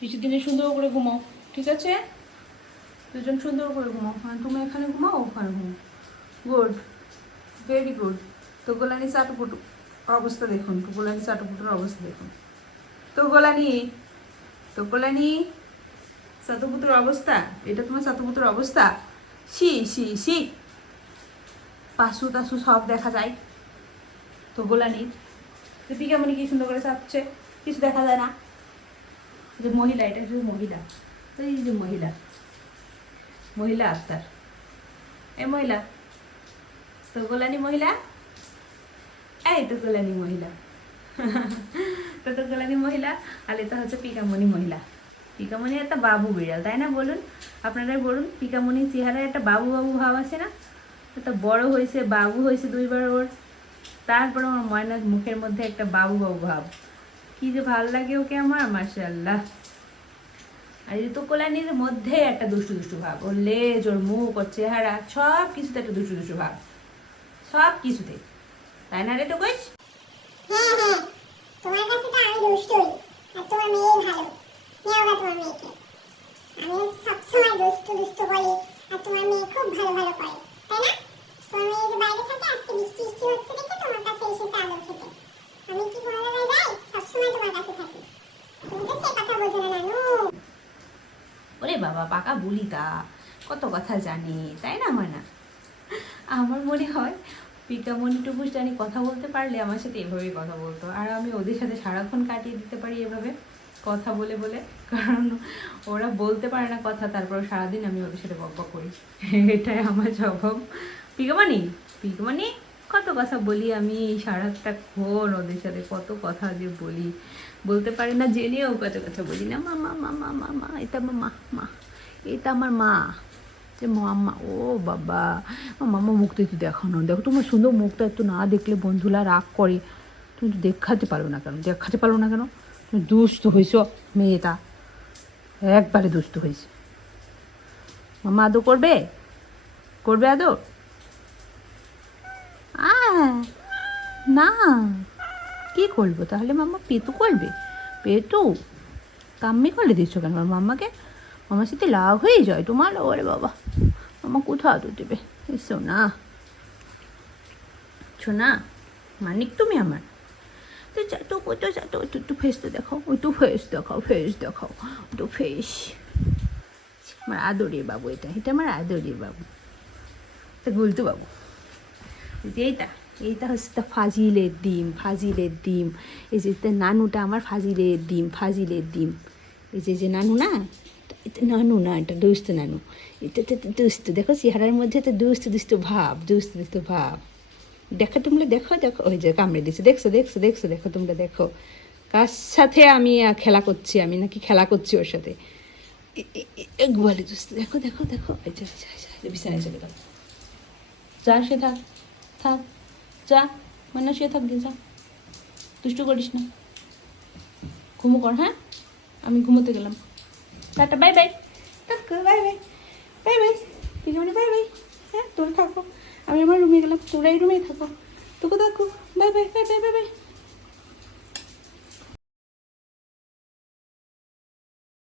কিছু দিনে সুন্দর করে ঘুমাও, ঠিক আছে? দুজন সুন্দর করে ঘুমাও। হ্যাঁ তুমি এখানে ঘুমাও, ওখানে ঘুমাও। গুড ভেরি গুড তো গোলানি চাটুপুটু অবস্থা দেখুন, তো গোলানি চাটুপুটুর অবস্থা দেখুন। তো গোলানি তো গোলানি চাতুপুতুর অবস্থা? এটা তোমার চাতুপুতুর অবস্থা? সি সি সি পাশু টাসু সব দেখা যায়। তো গোলানির দীপিকা মনে কি সুন্দর করে চাচ্ছে কিছু দেখা যায় না। যে মহিলা, এটা শুধু মহিলা। তো এই যে মহিলা মহিলা আক্তার এ মহিলা, তো গোলানি মহিলা? এই তো গোলানি মহিলা। তো তো গোলানি মহিলা আর এটা হচ্ছে পিকামণি মহিলা। পিকামণি একটা বাবু বিড়াল, তাই না বলুন? আপনারাই বলুন, পিকামণির চেহারায় একটা বাবু বাবু ভাব আছে না? একটা বড় হয়েছে, বাবু হয়েছে দুইবার ওর। তারপর আমার ময়নার মুখের মধ্যে একটা বাবু বাবু ভাব। কি যে ভালো লাগে ওকে আমার মার্শাল্লাহ আর ঋতুকলানির মধ্যে একটা দুষ্টু দুষ্টু ভাব, ওর লেজ, ওর মুখ, ওর চেহারা, সব কিছুতে একটা দুষ্টু দুষ্টু ভাব। সব কিছুতে। তাই না রে হ্যাঁ হ্যাঁ। তো আর তোমার তোমার আর তোমার মেয়ে খুব ভালো ভালো করে তাই না তোমার মেয়ে যে বাইরে থাকে আজকে বৃষ্টি বৃষ্টি হচ্ছে দেখে তোমার কাছে এসেছে আদর খেতে আমি কি কোনো জায়গায় যাই সবসময় তোমার কাছে থাকি তুমি তো সে কথা বোঝো না নানু ওরে বাবা, পাকা বলি তা কত কথা জানি, তাই না ময়না? আমার মনে হয় পিকামণি টুকুস জানি কথা বলতে পারলে আমার সাথে এভাবেই কথা বলতো। আর আমি ওদের সাথে সারাক্ষণ কাটিয়ে দিতে পারি এভাবে, কথা বলে বলে। কারণ ওরা বলতে পারে না কথা তারপর সারাদিন আমি ওদের সাথে বক করি। এটাই আমার স্বভাব। পিকামণি পিকামণি কত কথা বলি আমি সারাটা ক্ষণ ওদের সাথে কত কথা যে বলি বলতে পারে না জেনেও কত কথা বলি না মা মা মা মা মা এটা আমার মা মা এটা আমার মা যে মাম্মা ও বাবা আমার মাম্মা মুখটা একটু দেখানো দেখো তোমার সুন্দর মুখটা একটু না দেখলে বন্ধুরা রাগ করে তুমি তো দেখাতে পারো না কেন দেখাতে পারো না কেন তুমি দুস্থ হয়েছ মেয়েটা একবারে দুস্থ হয়েছে মামা আদৌ করবে করবে আদৌ না, কি করব? তাহলে মাম্মা পেতু করবে। পেতু কাম্মি করে দিচ্ছ কেন? মাম্মাকে? মামার সাথে লাভ হয়ে যায়। তোমার ওরে বাবা। মামা কোথাও তো দেবে? এসো না শোনা মানিক তুমি আমার? তো যা, তো তো যা, তো একটু একটু ফেস তো দেখাও। একটু ফেস দেখাও ফেস দেখাও। একটু ফেস আমার আদরের বাবু এটা। এটা আমার আদরের বাবু। তা গুলতু বাবু। এই যে এইটা হচ্ছে তা ফাজিলের ডিম ফাজিলের ডিম। এই যে নানুটা আমার ফাজিলের ডিম ফাজিলের ডিম। এই যে যে নানু না? এটা নানু না, এটা দুষ্ট নানু। এটা তো দুষ্ট দেখো চেহারার মধ্যে তো দুষ্ট দুষ্ট ভাব দুষ্ট দুস্ত ভাব। দেখো তোমরা, দেখো দেখো, ওই যে কামড়ে দিচ্ছে দেখছ দেখছ দেখছ, দেখো তোমরা, দেখো। কার সাথে আমি খেলা করছি, আমি নাকি খেলা করছি ওর সাথে? বলে দুষ্ট দেখো দেখো দেখো। বিছানায় চলে গেল। যা সে থাক থাক। যা মানে শুয়ে থাক যা। দুষ্টু করিস না। ঘুমো কর হ্যাঁ? আমি ঘুমোতে গেলাম। Tata, bye bye. Bye bye. Bye bye. মানে বাই বাই। হ্যাঁ তোর থাকো। আমি আমার রুমে গেলাম তোরা এই রুমেই থাকো। তোকে থাকো bye bye bye bye bye bye.